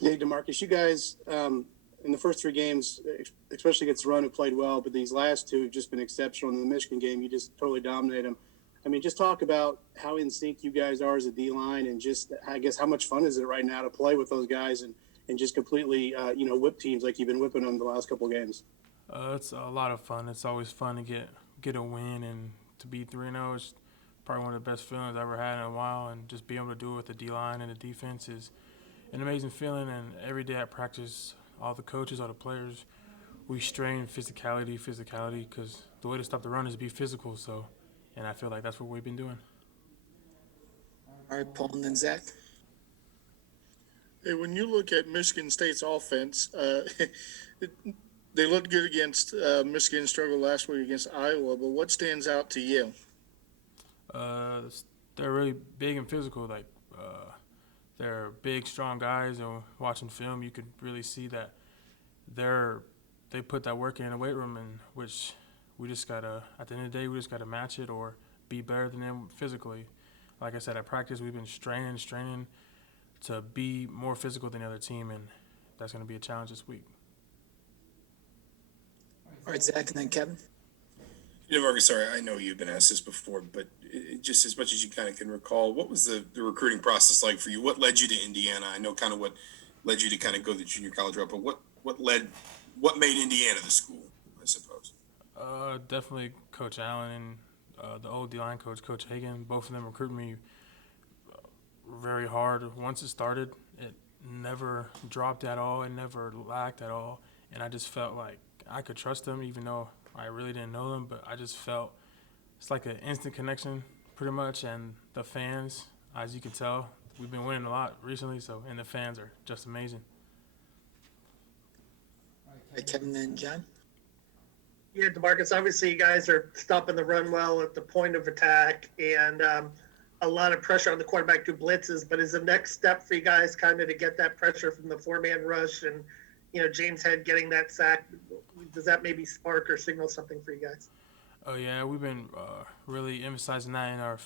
Yeah, Demarcus, you guys in the first three games, especially against the run, have played well, but these last two have just been exceptional. In the Michigan game, you just totally dominate them. I mean, just talk about how in sync you guys are as a D line, and just I guess how much fun is it right now to play with those guys and just completely whip teams like you've been whipping them the last couple of games. It's a lot of fun. It's always fun to get a win and to be 3-0. It's probably one of the best feelings I've ever had in a while, and just being able to do it with the D line and the defense is an amazing feeling. And every day at practice, all the coaches, all the players, we strain physicality, because the way to stop the run is to be physical. So, and I feel like that's what we've been doing. All right, Paul, and then Zach. Hey, when you look at Michigan State's offense, they looked good against Michigan, struggled last week against Iowa, but what stands out to you? Uh, they're really big and physical. They're big, strong guys, and watching film, you could really see that they're they put that work in the weight room, and which we just gotta at the end of the day we just gotta match it or be better than them physically. Like I said, at practice we've been straining to be more physical than the other team, and that's gonna be a challenge this week. All right, Zach, and then Kevin. Marcus, sorry, I know you've been asked this before, but just as much as you kind of can recall, what was the recruiting process like for you? What led you to Indiana? I know kind of what led you to kind of go the junior college route, but what made Indiana the school, I suppose? Definitely Coach Allen and the old D line coach, Coach Hagan. Both of them recruited me very hard. Once it started, it never dropped at all. It never lacked at all, and I just felt like I could trust them, even though I really didn't know them. But I just felt it's like an instant connection, pretty much. And the fans, as you can tell, we've been winning a lot recently. So, and the fans are just amazing. All right, Kevin, then John. Yeah, Demarcus, obviously you guys are stopping the run well at the point of attack, and a lot of pressure on the quarterback to blitzes. But is the next step for you guys kind of to get that pressure from the four-man rush and, James Head getting that sack? Does that maybe spark or signal something for you guys? Oh yeah, we've been really emphasizing that in our,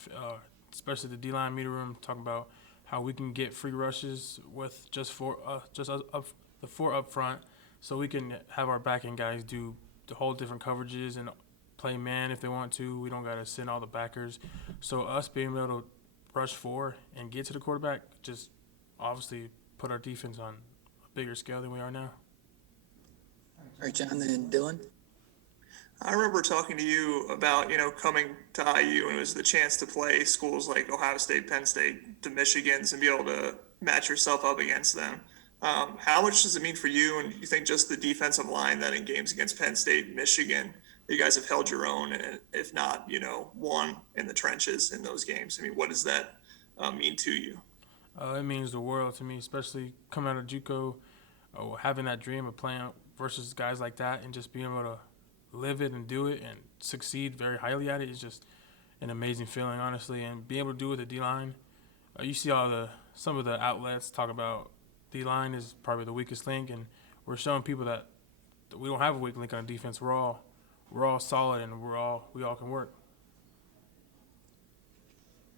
especially the D-line meter room, talking about how we can get free rushes with just the four up front, so we can have our back end guys do the whole different coverages and play man if they want to. We don't gotta send all the backers. So us being able to rush four and get to the quarterback just obviously put our defense on a bigger scale than we are now. All right, John, then Dylan. I remember talking to you about, coming to IU, and it was the chance to play schools like Ohio State, Penn State, the Michigans, and be able to match yourself up against them. How much does it mean for you? And you think just the defensive line that in games against Penn State, Michigan, you guys have held your own, and if not, won in the trenches in those games? I mean, what does that mean to you? It means the world to me, especially coming out of JUCO, having that dream of playing versus guys like that, and just being able to live it and do it and succeed very highly at it is just an amazing feeling, honestly. And being able to do it with the D-line, you see some of the outlets talk about D-line is probably the weakest link, and we're showing people that we don't have a weak link on defense. We're all solid, and we all can work.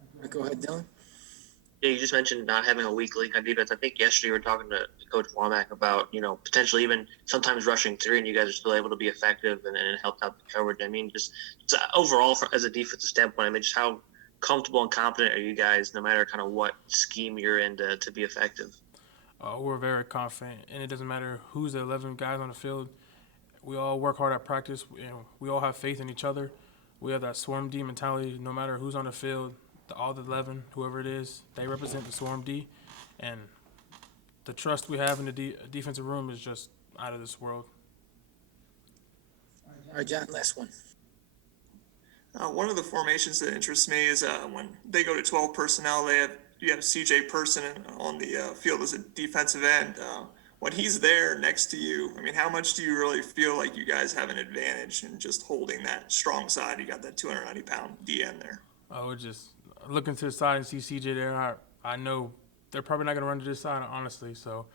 All right, go ahead, Dylan. Yeah, you just mentioned not having a weak link on defense. I think yesterday we were talking to Coach Womack about, potentially even sometimes rushing three, and you guys are still able to be effective and it helped out the coverage. I mean, just overall, as a defensive standpoint, I mean, just how comfortable and confident are you guys, no matter kind of what scheme you're in, to be effective? We're very confident, and it doesn't matter who's the 11 guys on the field. We all work hard at practice. We all have faith in each other. We have that swarm D mentality. No matter who's on the field, all the 11, whoever it is, they represent the swarm D, and the trust we have in the defensive room is just out of this world. All right, John, last one. One of the formations that interests me is when they go to 12 personnel, you have C.J. Person on the field as a defensive end. When he's there next to you, I mean, how much do you really feel like you guys have an advantage in just holding that strong side? You got that 290-pound DN there. We're just looking to the side and see CJ there. I know they're probably not going to run to this side, honestly. So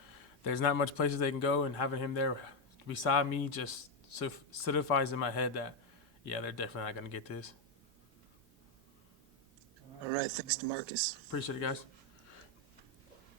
there's not much places they can go, and having him there beside me just solidifies in my head that, yeah, they're definitely not going to get this. All right, thanks to Marcus. Appreciate it, guys.